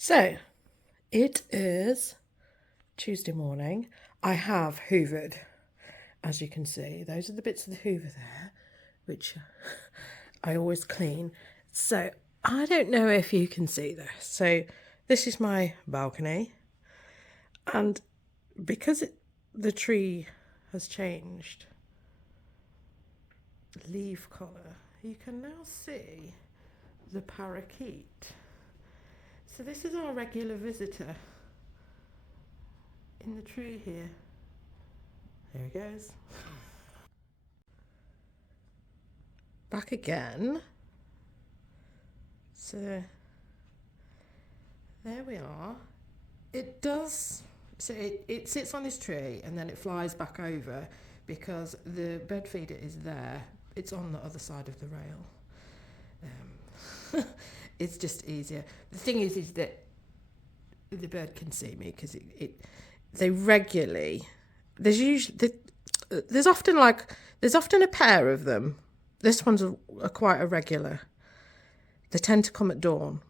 So, it is Tuesday morning. I have hoovered, as you can see. Those are the bits of the hoover there, which I always clean. So, I don't know if you can see this. So, this is my balcony. And because the tree has changed leaf colour, you can now see the parakeet. So this is our regular visitor in the tree here. There he goes. Back again. So there we are. It does, so it sits on this tree and then it flies back over because the bird feeder is there. It's on the other side of the rail. It's just easier. The thing is that the bird can see me because they regularly, there's often a pair of them. This one's quite a regular. They tend to come at dawn,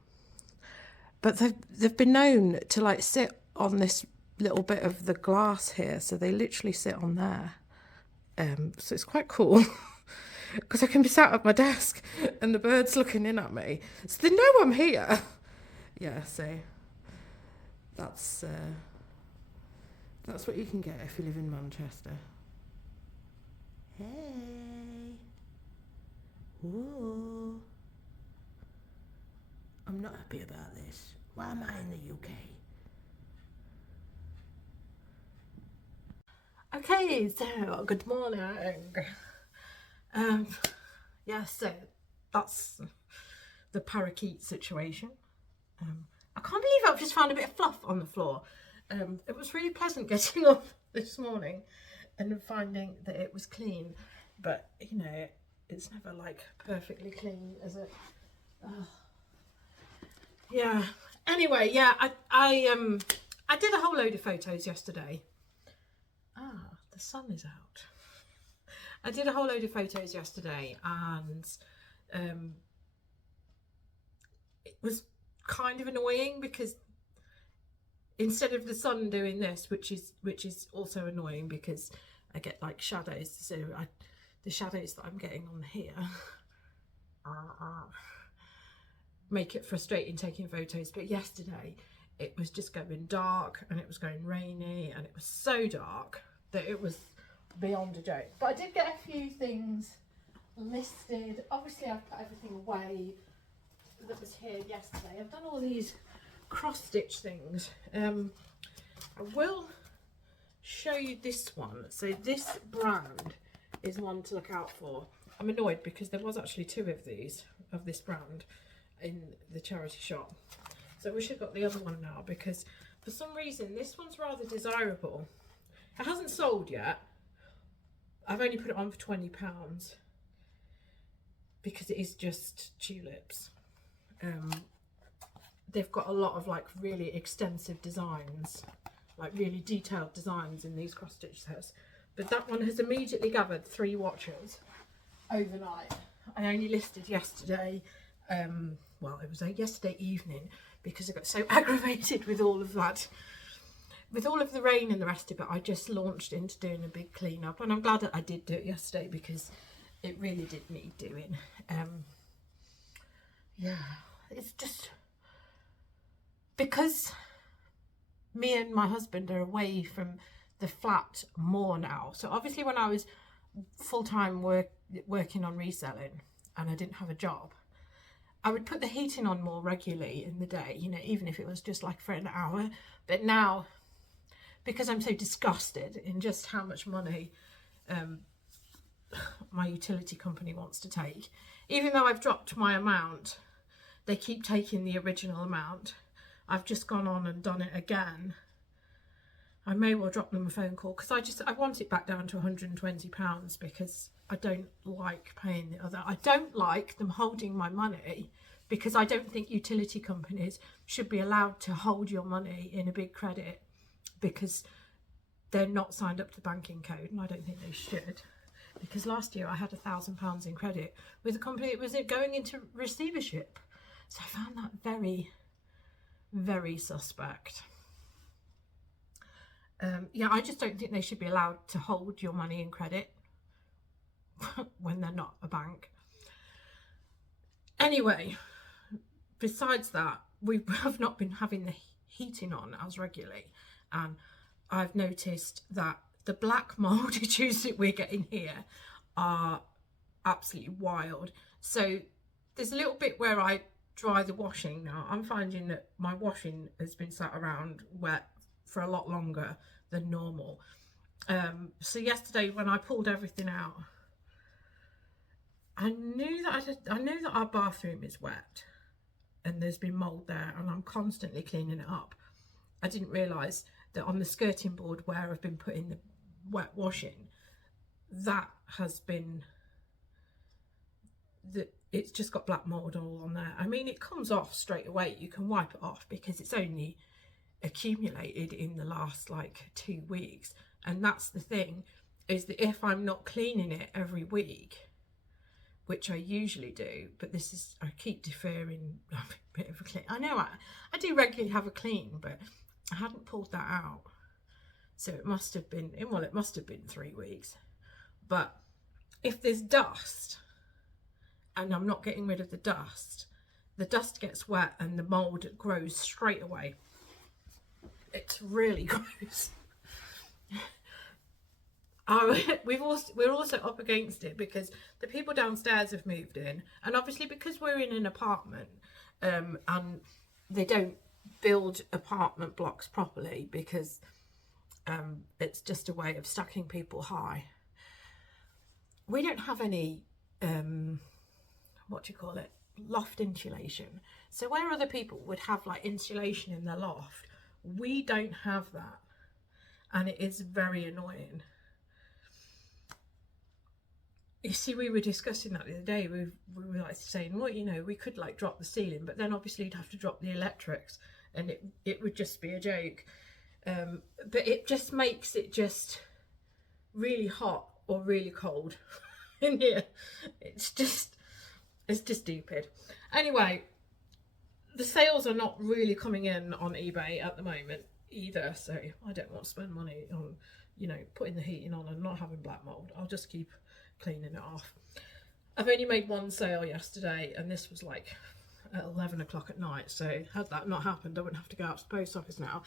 but they've been known to sit on this little bit of the glass here, so they literally sit on there. So it's quite cool. Because I can be sat at my desk and the bird's looking in at me. So they know I'm here. Yeah, so that's what you can get if you live in Manchester. Hey. Whoa. I'm not happy about this. Why am I in the UK? Okay, so good morning. Yeah, so that's the parakeet situation. I can't believe I've just found a bit of fluff on the floor. It was really pleasant getting up this morning and finding that it was clean, but you know, it's never perfectly clean, is it? Yeah. Anyway, yeah, I did a whole load of photos yesterday. The sun is out. I did a whole load of photos yesterday, and it was kind of annoying because instead of the sun doing this, which is also annoying because I get shadows, so the shadows that I'm getting on here make it frustrating taking photos. But yesterday it was just going dark and it was going rainy and it was so dark that it was beyond a joke. But I did get a few things listed. Obviously I've put everything away that was here yesterday. I've done all these cross stitch things. I will show you this one. So this brand is one to look out for. I'm annoyed because there was actually two of these of this brand in the charity shop, so we should have got the other one now because for some reason this one's rather desirable. It hasn't sold yet. I've only put it on for £20 because it is just tulips. They've got a lot of really extensive designs, really detailed designs in these cross stitch sets, but that one has immediately gathered 3 watchers overnight. I only listed yesterday, well, it was yesterday evening because I got so aggravated with all of that, with all of the rain and the rest of it. I just launched into doing a big clean up, and I'm glad that I did do it yesterday because it really did need doing. Yeah, it's just because me and my husband are away from the flat more now. So obviously when I was full-time working on reselling and I didn't have a job, I would put the heating on more regularly in the day, you know, even if it was just for an hour. But now, because I'm so disgusted in just how much money my utility company wants to take, even though I've dropped my amount, they keep taking the original amount. I've just gone on and done it again. I may well drop them a phone call because I want it back down to £120 because I don't like paying the other. I don't like them holding my money because I don't think utility companies should be allowed to hold your money in a big credit because they're not signed up to the banking code, and I don't think they should. Because last year I had £1,000 in credit with a company that was going into receivership. So I found that very, very suspect. Yeah, I just don't think they should be allowed to hold your money in credit when they're not a bank. Anyway, besides that, we have not been having the heating on as regularly, and I've noticed that the black mold issues that we're getting here are absolutely wild. So there's a little bit where I dry the washing now. I'm finding that my washing has been sat around wet for a lot longer than normal. So yesterday when I pulled everything out, I knew that our bathroom is wet and there's been mold there, and I'm constantly cleaning it up. I didn't realise that on the skirting board where I've been putting the wet washing, that has been, it's just got black mold all on there. I mean, it comes off straight away. You can wipe it off because it's only accumulated in the last like 2 weeks. And that's the thing, is that if I'm not cleaning it every week, which I usually do, but this is, I keep deferring a bit of a clean. I know I do regularly have a clean, but I hadn't pulled that out. So it must have been, well, it must have been 3 weeks. But if there's dust and I'm not getting rid of the dust gets wet and the mold grows straight away. It's really gross. We're also up against it because the people downstairs have moved in, and obviously because we're in an apartment, and they don't build apartment blocks properly because it's just a way of stacking people high. We don't have any loft insulation. So where other people would have like insulation in their loft, we don't have that, and it is very annoying. You see, we were discussing that the other day. We were like saying, well, you know, we could like drop the ceiling, but then obviously you'd have to drop the electrics, and it would just be a joke. But it just makes it just really hot or really cold in here. It's just stupid. Anyway, the sales are not really coming in on eBay at the moment either, so I don't want to spend money on, you know, putting the heating on and not having black mold. I'll just keep cleaning it off. I've only made one sale yesterday, and this was like at 11 o'clock at night, so had that not happened I wouldn't have to go out to the post office now.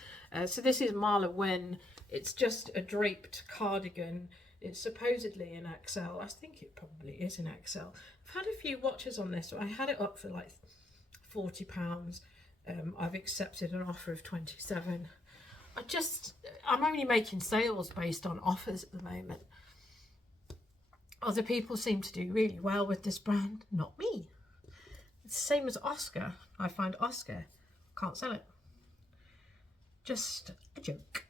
So this is Marla Wynn. It's just a draped cardigan. It's supposedly in XL. I think it probably is in XL. I've had a few watches on this. I had it up for like £40. I've accepted an offer of 27. I'm only making sales based on offers at the moment. Other people seem to do really well with this brand, not me. It's the same as Oscar. I find Oscar, can't sell it. Just a joke.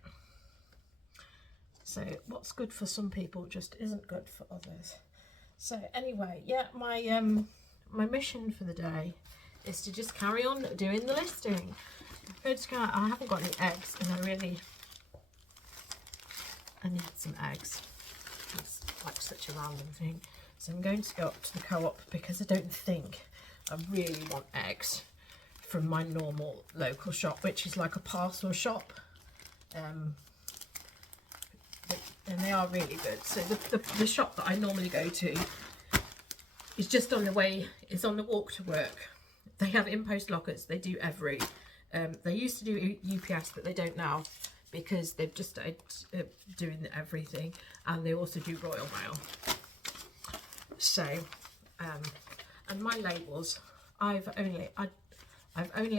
So what's good for some people just isn't good for others. So anyway, yeah, my mission for the day is to just carry on doing the listing. I haven't got any eggs, and I need some eggs. It's like such a random thing. So I'm going to go up to the co-op because I don't think I really want eggs from my normal local shop, which is like a parcel shop. And they are really good. So the shop that I normally go to is just on the way, it's on the walk to work. They have in-post lockers. They do every. They used to do UPS, but they don't now because they've just started doing everything, and they also do Royal Mail. So, and my labels, I've only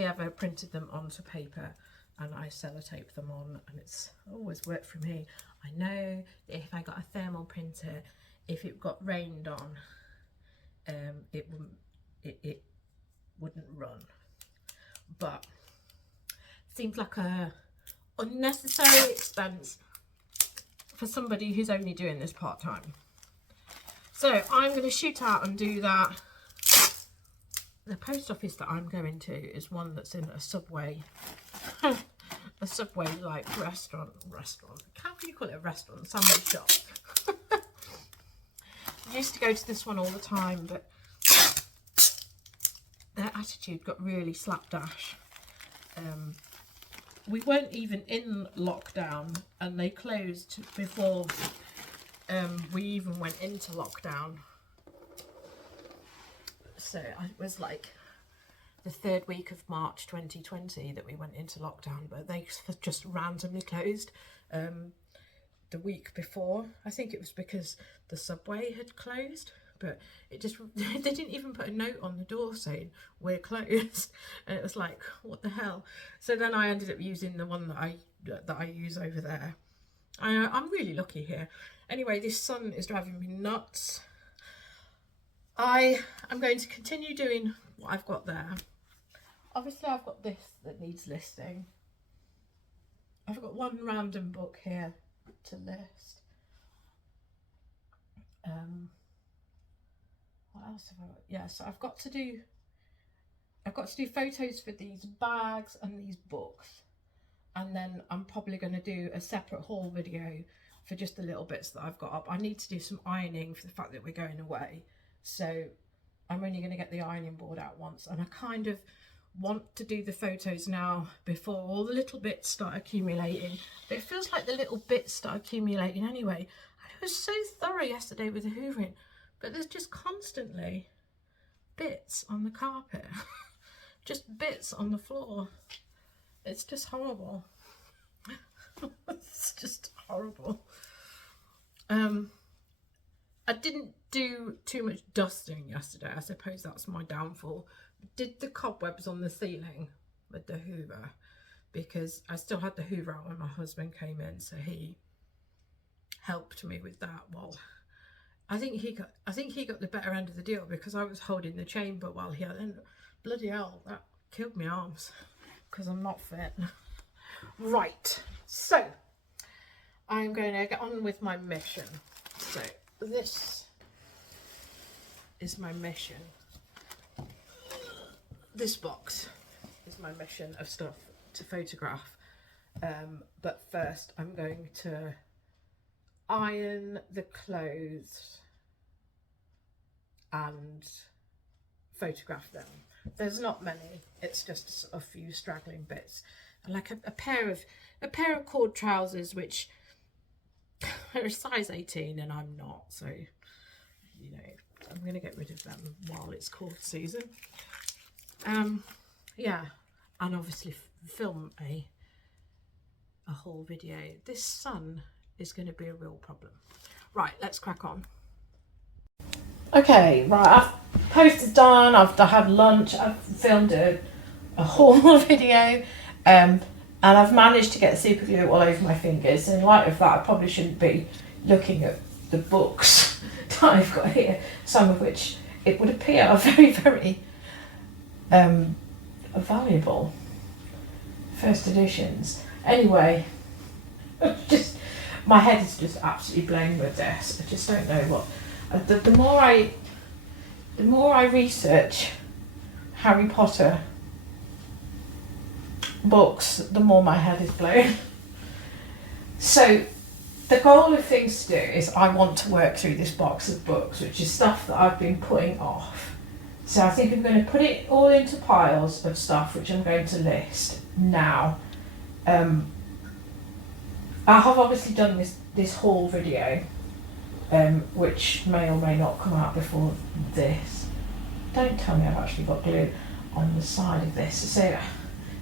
ever printed them onto paper, and I sellotape them on, and it's always worked for me. I know that if I got a thermal printer, if it got rained on, it wouldn't run. But it seems like a unnecessary expense for somebody who's only doing this part-time. So I'm going to shoot out and do that. The post office that I'm going to is one that's in a Subway. A Subway like restaurant. How can you call it a restaurant? Sandwich shop. I used to go to this one all the time, but their attitude got really slapdash. we weren't even in lockdown, and they closed before we even went into lockdown. So it was like the 3rd week of March 2020 that we went into lockdown, but they just randomly closed the week before. I think it was because the subway had closed, but it just, they didn't even put a note on the door saying we're closed, and it was like, what the hell. So then I ended up using the one that I use over there. I'm really lucky here. Anyway, this sun is driving me nuts. I am going to continue doing what I've got there. Obviously I've got this that needs listing. I've got one random book here to list. What else have I got? Yeah, so I've got to do photos for these bags and these books, and then I'm probably going to do a separate haul video for just the little bits that I've got up. I need to do some ironing for the fact that we're going away, so I'm only going to get the ironing board out once, and I kind of want to do the photos now before all the little bits start accumulating. But it feels like the little bits start accumulating anyway. And it was so thorough yesterday with the hoovering, but there's just constantly bits on the carpet, just bits on the floor. It's just horrible. It's just horrible. I didn't do too much dusting yesterday. I suppose that's my downfall. Did the cobwebs on the ceiling with the hoover, because I still had the hoover out when my husband came in, so he helped me with that. Well, I think he got the better end of the deal, because I was holding the chamber while he had, and bloody hell, that killed my arms because I'm not fit. Right, so I'm going to get on with my mission. So this is my mission. This box is my mission of stuff to photograph. But first I'm going to iron the clothes and photograph them. There's not many, it's just a few straggling bits. Like a pair of cord trousers, which are a size 18 and I'm not, so you know, I'm going to get rid of them while it's cord season. Yeah, and obviously film a haul video. This sun is going to be a real problem. Right, let's crack on. Okay, right, I've posted done, I've had lunch, I've filmed a haul video, and I've managed to get super glue all over my fingers. In light of that, I probably shouldn't be looking at the books that I've got here, some of which it would appear are very, very valuable first editions. Anyway, just my head is just absolutely blown with this. I just don't know what. The more I research Harry Potter books, the more my head is blown. So the goal of things to do is I want to work through this box of books, which is stuff that I've been putting off. So I think I'm going to put it all into piles of stuff which I'm going to list now. I have obviously done this haul video, which may or may not come out before this. Don't tell me I've actually got glue on the side of this. So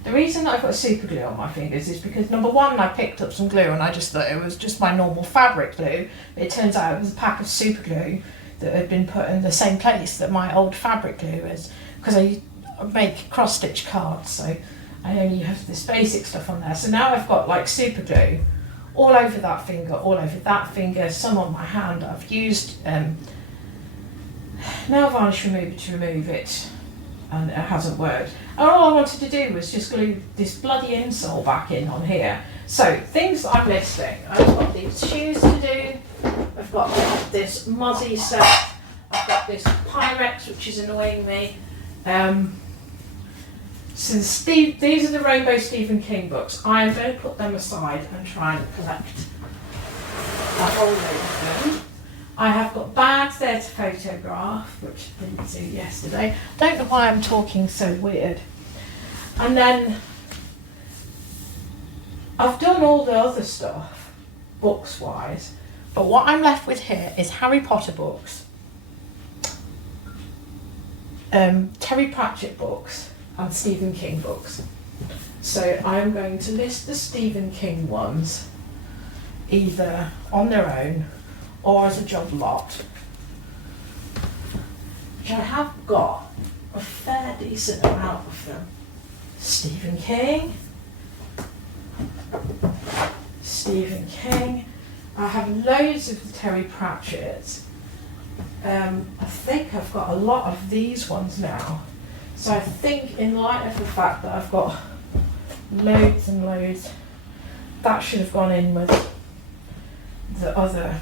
the reason that I've got super glue on my fingers is because, number one, I picked up some glue and I just thought it was just my normal fabric glue. But it turns out it was a pack of super glue that had been put in the same place that my old fabric glue is, because I make cross stitch cards, so I only have this basic stuff on there. So now I've got like super glue all over that finger, some on my hand. I've used nail varnish remover to remove it, and it hasn't worked. And all I wanted to do was just glue this bloody insole back in on here. So things that I'm listing: I've got these shoes to do, I've got this muzzy set, I've got this Pyrex which is annoying me. So these are the Rainbow Stephen King books. I am going to put them aside and try and collect a whole load of them. I have got bags there to photograph, which I didn't do yesterday. Don't know why I'm talking so weird. And then I've done all the other stuff, books wise, but what I'm left with here is Harry Potter books, Terry Pratchett books, and Stephen King books. So I'm going to list the Stephen King ones either on their own or as a job lot, which I have got a fair decent amount of them. Stephen King. I have loads of the Terry Pratchett's. I think I've got a lot of these ones now. So I think in light of the fact that I've got loads and loads, that should have gone in with the other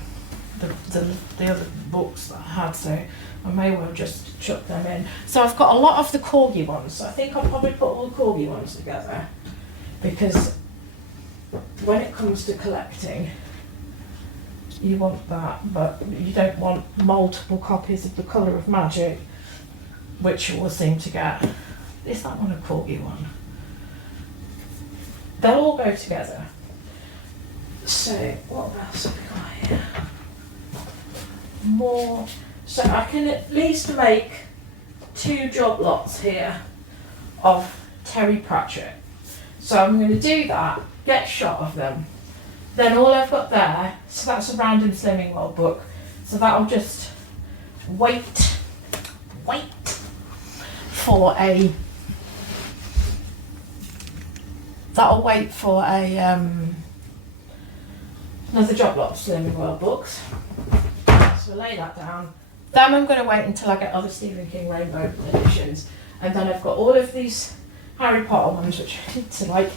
books that I had, so I may well just chuck them in. So I've got a lot of the corgi ones, so I think I'll probably put all the corgi ones together, because when it comes to collecting, you want that, but you don't want multiple copies of The Colour of Magic, which you will seem to get. Is that one a corgi one? They'll all go together. So what else have we got here? More. So I can at least make 2 job lots here of Terry Pratchett. So I'm going to do that, get a shot of them. Then all I've got there, so that's a random Slimming World book. So that'll just wait for a. That'll wait for a another job lot of Slimming World books. So lay that down. Then I'm going to wait until I get other Stephen King Rainbow editions, and then I've got all of these Harry Potter ones which I need to like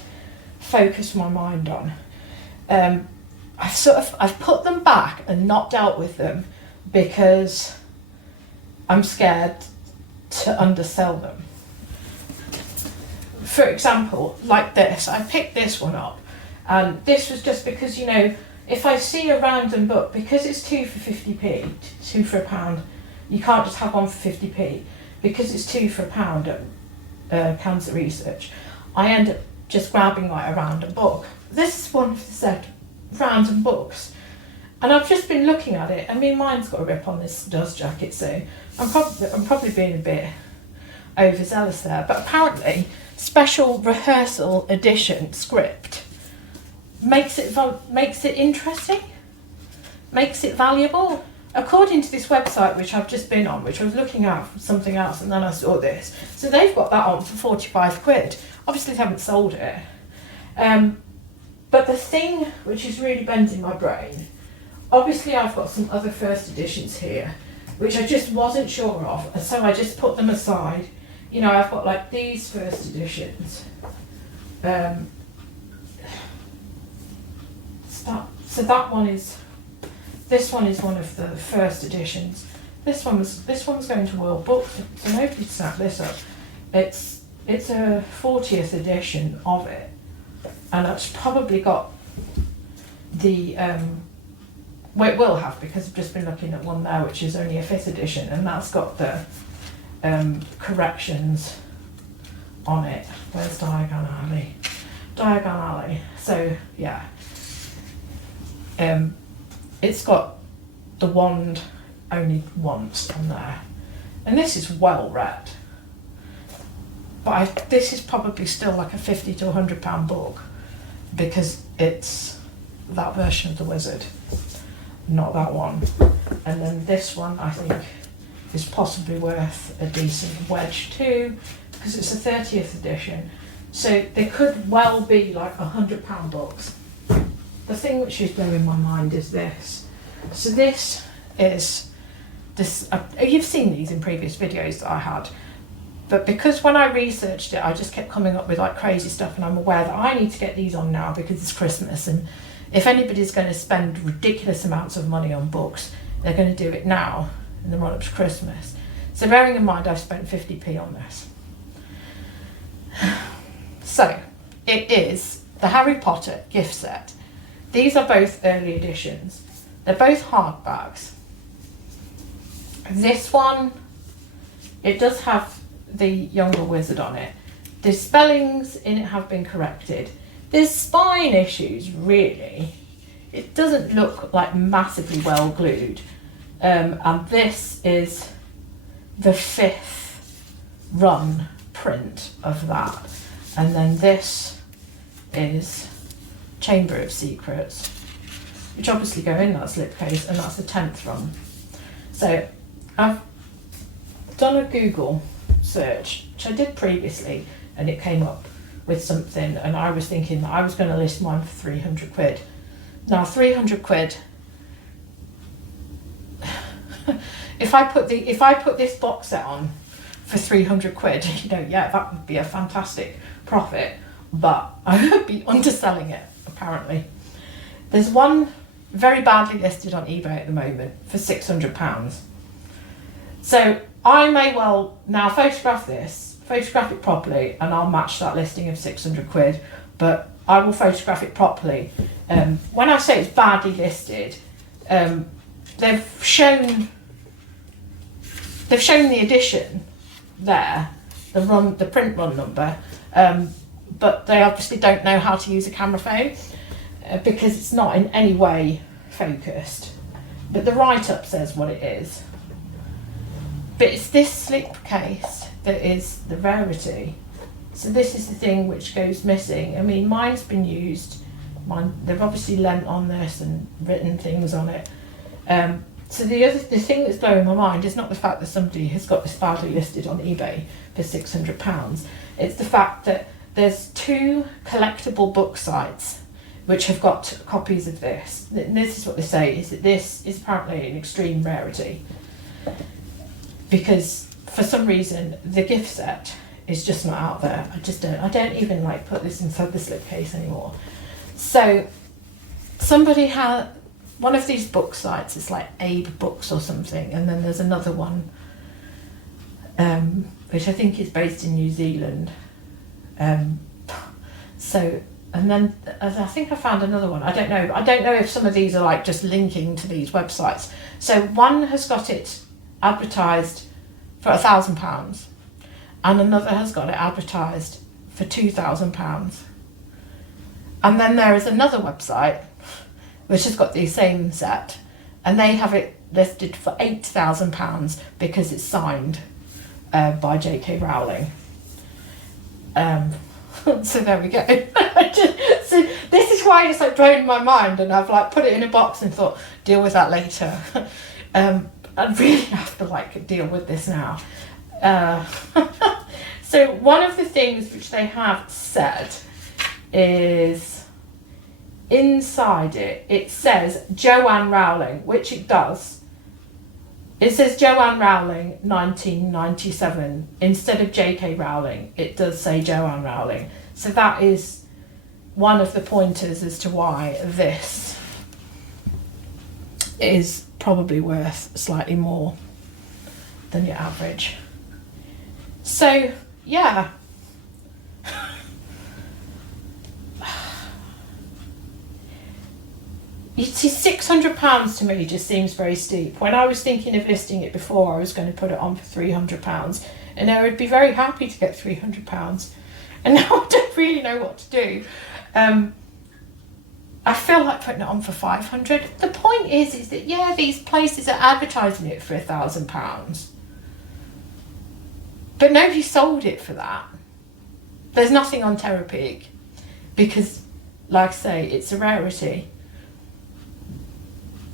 focus my mind on. I've put them back and not dealt with them because I'm scared to undersell them. For example, like this, I picked this one up, and this was just because, you know, if I see a random book, because it's 2 for 50p, 2 for £1, you can't just have one for 50p, because it's 2 for £1 at Cancer Research, I end up just grabbing like a random book. This is one of the said random books, and I've just been looking at it. I mean, mine's got a rip on this dust jacket, so I'm probably being a bit overzealous there, but apparently special rehearsal edition script makes it interesting, makes it valuable. According to this website which I've just been on, which I was looking at for something else, and then I saw this, so they've got that on for 45 quid. Obviously they haven't sold it, but the thing which is really bending my brain, obviously I've got some other first editions here which I just wasn't sure of, and so I just put them aside. You know, I've got like these first editions. So that one is, this one is one of the first editions. This one's going to World Books, so nobody snapped this up. It's a 40th edition of it, and it's probably got the well, it will have, because I've just been looking at one there which is only a 5th edition, and that's got the corrections on it. Where's Diagon Alley? Diagon Alley. So yeah, it's got the wand only once on there, and this is well read, but this is probably still like a £50 to £100 book, because it's that version of the Wizard, not that one. And then this one I think is possibly worth a decent wedge too, because it's a 30th edition, so they could well be like £100 books. The thing which is blowing my mind is this. So this is this. You've seen these in previous videos that I had, but because when I researched it, I just kept coming up with like crazy stuff, and I'm aware that I need to get these on now because it's Christmas, and if anybody's going to spend ridiculous amounts of money on books, they're going to do it now in the run-up to Christmas. So bearing in mind I've spent 50p on this. So it is the Harry Potter gift set. These are both early editions. They're both hardbacks. This one, it does have the younger Wizard on it. The spellings in it have been corrected. There's spine issues, really. It doesn't look like massively well glued. And this is the 5th run print of that. And then this is Chamber of Secrets, which obviously go in that slipcase, and that's the 10th run. So I've done a Google search, which I did previously, and it came up with something, and I was thinking that I was going to list mine for 300 quid. Now 300 quid, if I put this box set on for 300 quid, you know, yeah, that would be a fantastic profit, but I would be underselling it, apparently. There's one very badly listed on eBay at the moment for £600. So I may well now photograph it properly, and I'll match that listing of 600 quid, but I will photograph it properly. When I say it's badly listed, they've shown the edition there, the print run number, but they obviously don't know how to use a camera phone because it's not in any way focused. But the write-up says what it is. But it's this slipcase that is the rarity. So this is the thing which goes missing. I mean, mine's been used. They've obviously lent on this and written things on it. So the thing that's blowing my mind is not the fact that somebody has got this badly listed on eBay for £600. It's the fact that there's 2 collectible book sites which have got copies of this. This is what they say, is that this is apparently an extreme rarity, because for some reason the gift set is just not out there. I don't even like put this inside the slipcase anymore. So somebody had one of these book sites, it's like Abe Books or something, and then there's another one which I think is based in New Zealand. And then I think I found another one. I don't know if some of these are like just linking to these websites. So one has got it advertised for £1,000, and another has got it advertised for £2,000. And then there is another website which has got the same set, and they have it listed for £8,000 because it's signed by J.K. Rowling. So there we go. So this is why it's like blown my mind, and I've like put it in a box and thought, deal with that later. I really have to like deal with this now. So one of the things which they have said is inside it says Joanne Rowling, which it does. It says Joanne Rowling 1997 instead of J.K. Rowling. It does say Joanne Rowling. So that is one of the pointers as to why this is probably worth slightly more than your average. So yeah. You see, £600 to me just seems very steep. When I was thinking of listing it before, I was going to put it on for £300, and I would be very happy to get £300. And now I don't really know what to do. I feel like putting it on for £500. The point is that yeah, these places are advertising it for £1,000, but nobody sold it for that. There's nothing on Terapeak because, like I say, it's a rarity.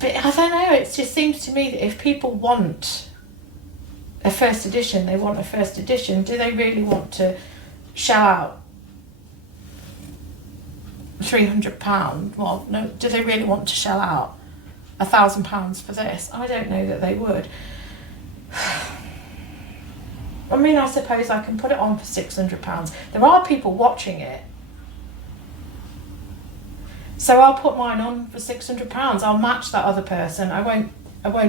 But I don't know, it just seems to me that if people want a first edition, they want a first edition. Do they really want to shell out £300? Well, no, do they really want to shell out £1,000 for this? I don't know that they would. I mean, I suppose I can put it on for £600. There are people watching it. So I'll put mine on for £600. I'll match that other person. I won't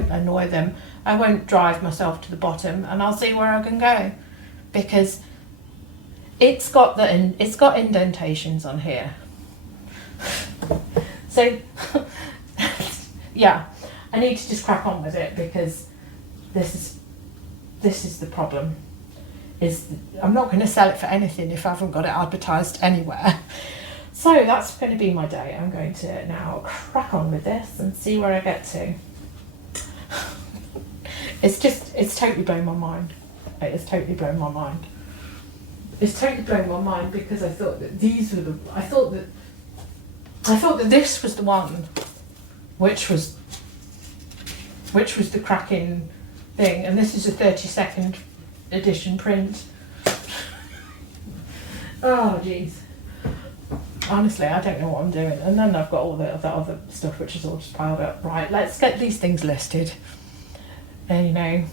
annoy them. I won't drive myself to the bottom, and I'll see where I can go, because it's got indentations on here. So yeah, I need to just crack on with it, because this is the problem. I'm not going to sell it for anything if I haven't got it advertised anywhere. So that's going to be my day. I'm going to now crack on with this and see where I get to. It's totally blown my mind. It has totally blown my mind. It's totally blown my mind because I thought that these were I thought that this was the one, which was the cracking thing, and this is a 32nd edition print. Oh jeez. Honestly, I don't know what I'm doing. And then I've got all that other stuff which is all just piled up. Right, let's get these things listed. And you know,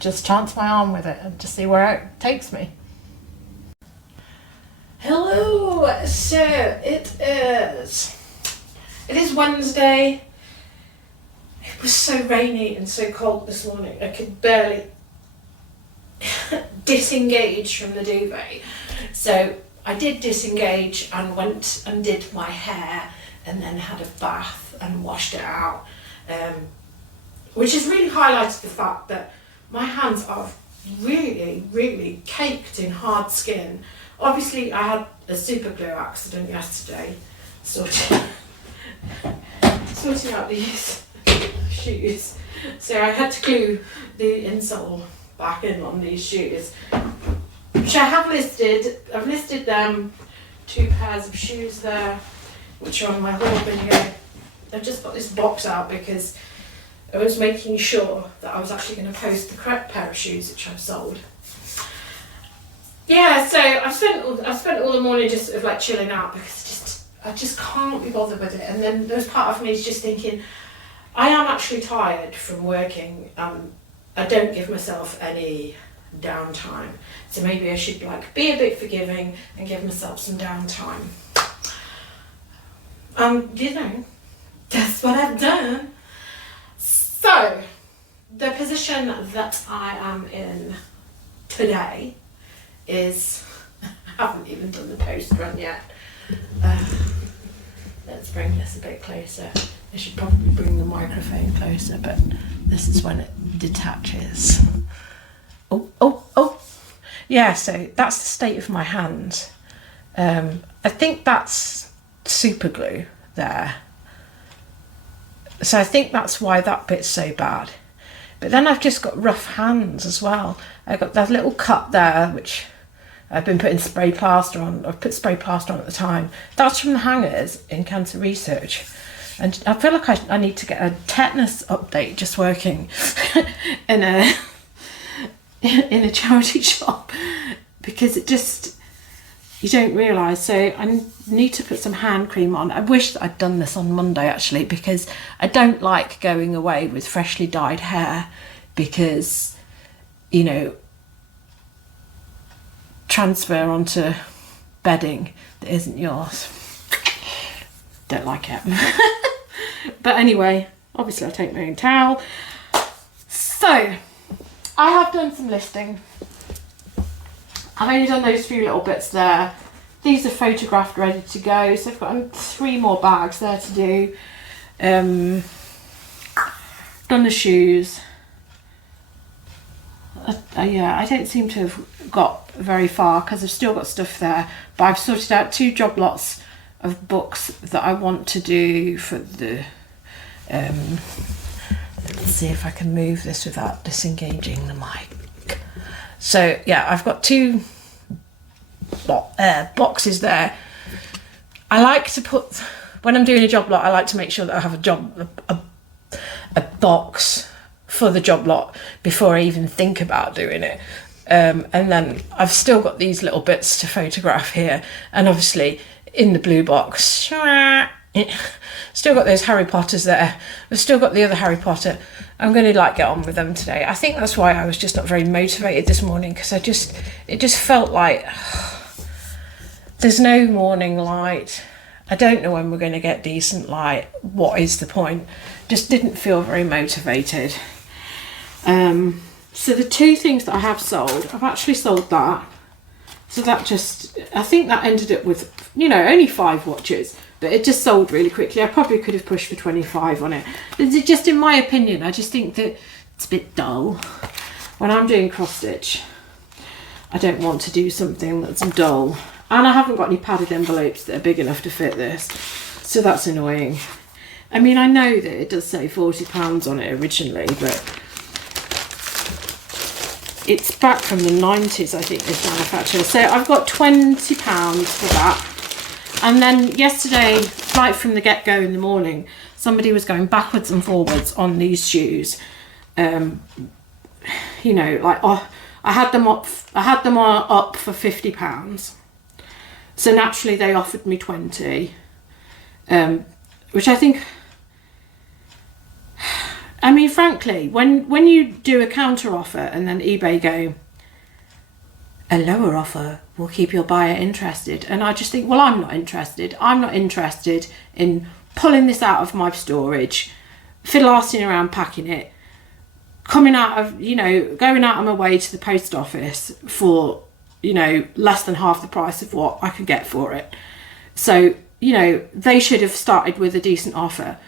just chance my arm with it and just see where it takes me. Hello, so it is Wednesday. It was so rainy and so cold this morning, I could barely disengage from the duvet. So I did disengage and went and did my hair and then had a bath and washed it out, which has really highlighted the fact that my hands are really, really caked in hard skin. Obviously I had a super glue accident yesterday, sorting out these shoes. So I had to glue the insole back in on these shoes, which I have listed. I've listed them, 2 pairs of shoes there, which are on my haul bin here. I've just got this box out because I was making sure that I was actually going to post the correct pair of shoes which I've sold. Yeah, so I've spent all the morning just sort of like chilling out because I just can't be bothered with it. And then there's part of me is just thinking, I am actually tired from working. I don't give myself any downtime, so maybe I should like be a bit forgiving and give myself some downtime. You know, that's what I've done. So the position that I am in today is, I haven't even done the post run yet. Let's bring this a bit closer. I should probably bring the microphone closer, but this is when it detaches. Oh. Yeah, so that's the state of my hand. I think that's super glue there. So I think that's why that bit's so bad. But then I've just got rough hands as well. I've got that little cut there, which I've been putting spray plaster on. I've put spray plaster on at the time. That's from the hangers in Cancer Research. And I feel like I need to get a tetanus update just working in a charity shop, because it just, you don't realise. So I need to put some hand cream on. I wish that I'd done this on Monday actually, because I don't like going away with freshly dyed hair, because, you know, transfer onto bedding that isn't yours. Don't like it. But anyway, obviously I'll take my own towel. So I have done some listing. I've only done those few little bits there. These are photographed, ready to go. So I've got 3 more bags there to do. Done the shoes. Yeah, I don't seem to have got very far because I've still got stuff there. But I've sorted out 2 job lots of books that I want to do for the let's see if I can move this without disengaging the mic. So yeah, I've got 2 boxes there. I like to put, when I'm doing a job lot, I like to make sure that I have a box for the job lot before I even think about doing it. And then I've still got these little bits to photograph here, and obviously in the blue box, still got those Harry Potters there. I've still got the other Harry Potter. I'm going to like get on with them today. I think that's why I was just not very motivated this morning, because it just felt like there's no morning light. I don't know when we're going to get decent light. What is the point? Just didn't feel very motivated. So the 2 things that I have sold, I've actually sold that. So that just, I think that ended up with, you know, only 5 watches, but it just sold really quickly. I probably could have pushed for 25 on it. It's just, in my opinion, I just think that it's a bit dull. When I'm doing cross stitch, I don't want to do something that's dull. And I haven't got any padded envelopes that are big enough to fit this. So that's annoying. I mean, I know that it does say £40 on it originally, but it's back from the 90s, I think, this manufacturer. So I've got £20 for that. And then yesterday, right from the get-go in the morning, somebody was going backwards and forwards on these shoes. You know, like, oh, I had them up for £50. So naturally they offered me 20, which I think, I mean, frankly, when you do a counter offer and then eBay go, a lower offer will keep your buyer interested. And I just think, well, I'm not interested. I'm not interested in pulling this out of my storage, fiddle-arsing around packing it, coming out of, you know, going out of my way to the post office for, you know, less than half the price of what I could get for it. So, you know, they should have started with a decent offer.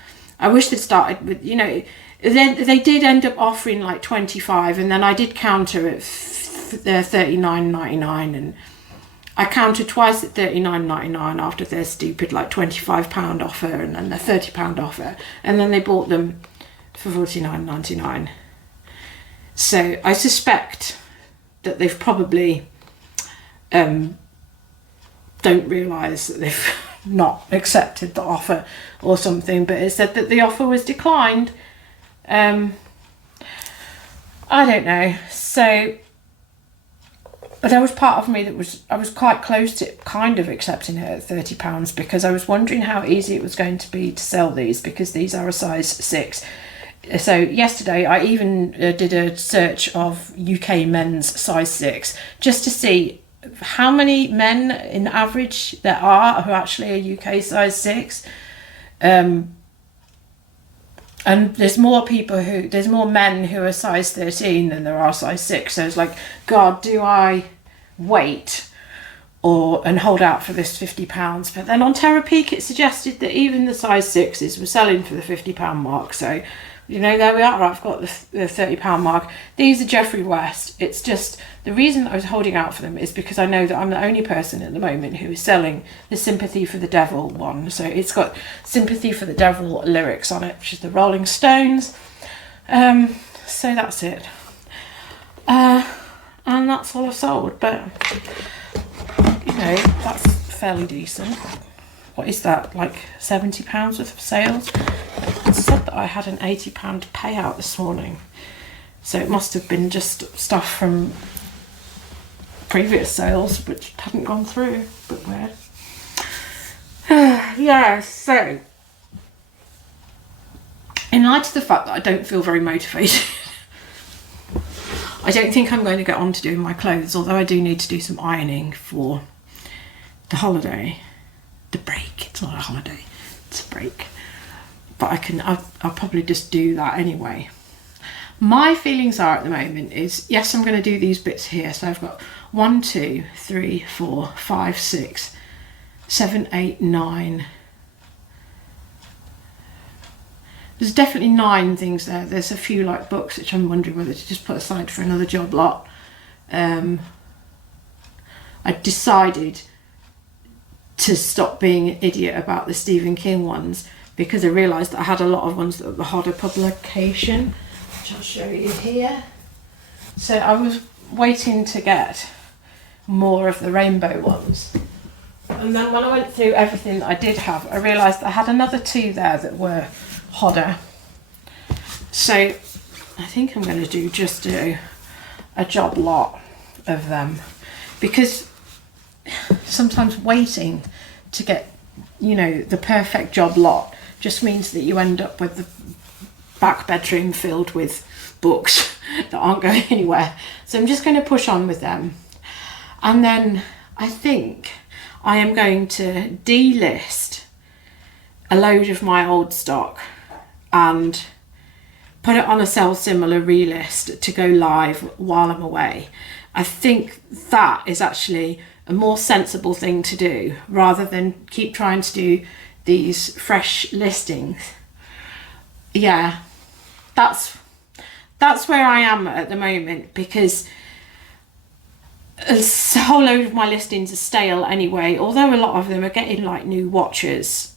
I wish they'd started with, you know, then they did end up offering like 25, and then I did counter at $39.99, and I counted twice at $39.99 after their stupid like £25 offer and then their £30 offer, and then they bought them for $49.99. So I suspect that they've probably don't realise that they've not accepted the offer or something, but it said that the offer was declined. I don't know. So there was part of me that I was quite close to kind of accepting it at £30, because I was wondering how easy it was going to be to sell these, because these are a size 6. So yesterday I even did a search of UK men's size 6 just to see how many men in average there are who actually are UK size 6. And there's more men who are size 13 than there are size 6. So it's like, God, do I wait and hold out for this £50? But then on Terapeak it suggested that even the size 6s were selling for the £50 mark. So, you know, there we are. I've got the £30 mark. These are Jeffrey West. It's just, the reason I was holding out for them is because I know that I'm the only person at the moment who is selling the Sympathy for the Devil one. So it's got Sympathy for the Devil lyrics on it, which is the Rolling Stones. So that's it. And that's all I've sold. But, you know, that's fairly decent. What is that, like £70 worth of sales? It said that I had an £80 payout this morning, so it must have been just stuff from previous sales which hadn't gone through. But weird. Yeah, so in light of the fact that I don't feel very motivated, I don't think I'm going to get on to doing my clothes, although I do need to do some ironing for the holiday. The break. It's not a holiday, it's a break. But I'll probably just do that anyway. My feelings are at the moment is, yes, I'm going to do these bits here. So I've got 1, 2, 3, 4, 5, 6, 7, 8, 9. There's definitely 9 things there. There's a few like books which I'm wondering whether to just put aside for another job lot. I decided to stop being an idiot about the Stephen King ones, because I realised that I had a lot of ones that were the Hodder publication, which I'll show you here. So I was waiting to get more of the rainbow ones, and then when I went through everything that I did have, I realised I had another 2 there that were Hodder. So I think I'm going to just do a job lot of them, because sometimes waiting to get, you know, the perfect job lot just means that you end up with the back bedroom filled with books that aren't going anywhere. So I'm just going to push on with them, and then I think I am going to delist a load of my old stock and put it on a sell similar relist to go live while I'm away. I think that is actually a more sensible thing to do, rather than keep trying to do these fresh listings. Yeah, that's where I am at the moment, because a whole load of my listings are stale anyway, although a lot of them are getting like new watchers.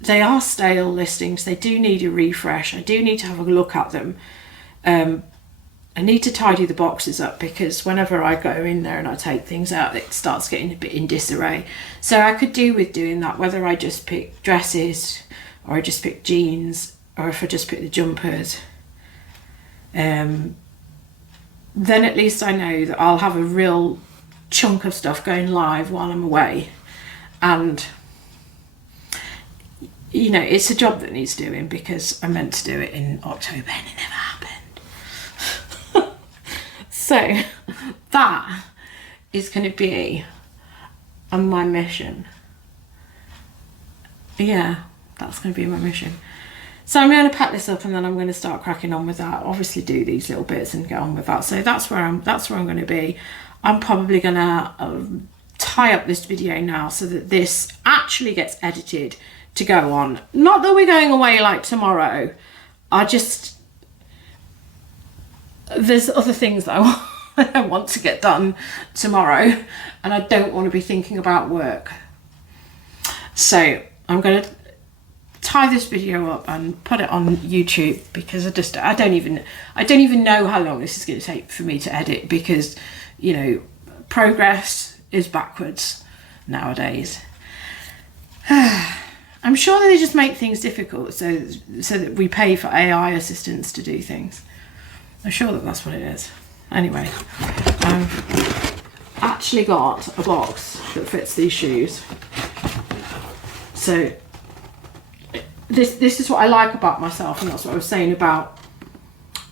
They are stale listings. They do need a refresh. I do need to have a look at them. I need to tidy the boxes up because whenever I go in there and I take things out, it starts getting a bit in disarray. So I could do with doing that, whether I just pick dresses or I just pick jeans or if I just pick the jumpers. Then at least I know that I'll have a real chunk of stuff going live while I'm away. And you know, it's a job that needs doing because I meant to do it in October and it never happened. So that is going to be my mission. Yeah, that's going to be my mission. So I'm going to pack this up and then I'm going to start cracking on with that. Obviously do these little bits and get on with that. So that's where I'm going to be. I'm probably going to tie up this video now so that this actually gets edited to go on. Not that we're going away like tomorrow. There's other things that I want to get done tomorrow and I don't want to be thinking about work. So I'm going to tie this video up and put it on YouTube because I don't even know how long this is going to take for me to edit because, you know, progress is backwards nowadays. I'm sure that they just make things difficult so that we pay for AI assistants to do things. I'm sure that that's what it is. Anyway, I've actually got a box that fits these shoes. So this is what I like about myself, and that's what I was saying about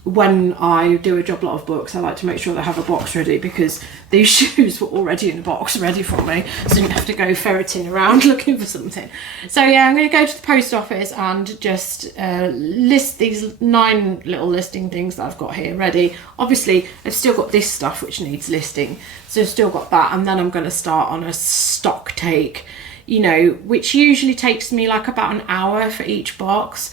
when I do a job lot of books, I like to make sure they have a box ready because these shoes were already in a box ready for me, so I didn't have to go ferreting around looking for something. So yeah, I'm going to go to the post office and just list these 9 little listing things that I've got here ready. Obviously I've still got this stuff which needs listing, so I've still got that, and then I'm going to start on a stock take, you know, which usually takes me like about an hour for each box.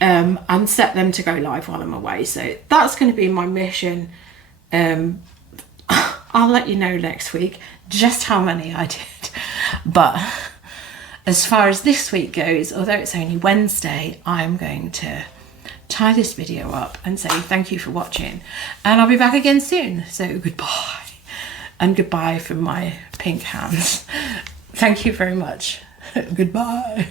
And set them to go live while I'm away. So that's going to be my mission. I'll let you know next week just how many I did. But as far as this week goes, although it's only Wednesday, I'm going to tie this video up and say thank you for watching. And I'll be back again soon. So goodbye. And goodbye from my pink hands. Thank you very much. Goodbye.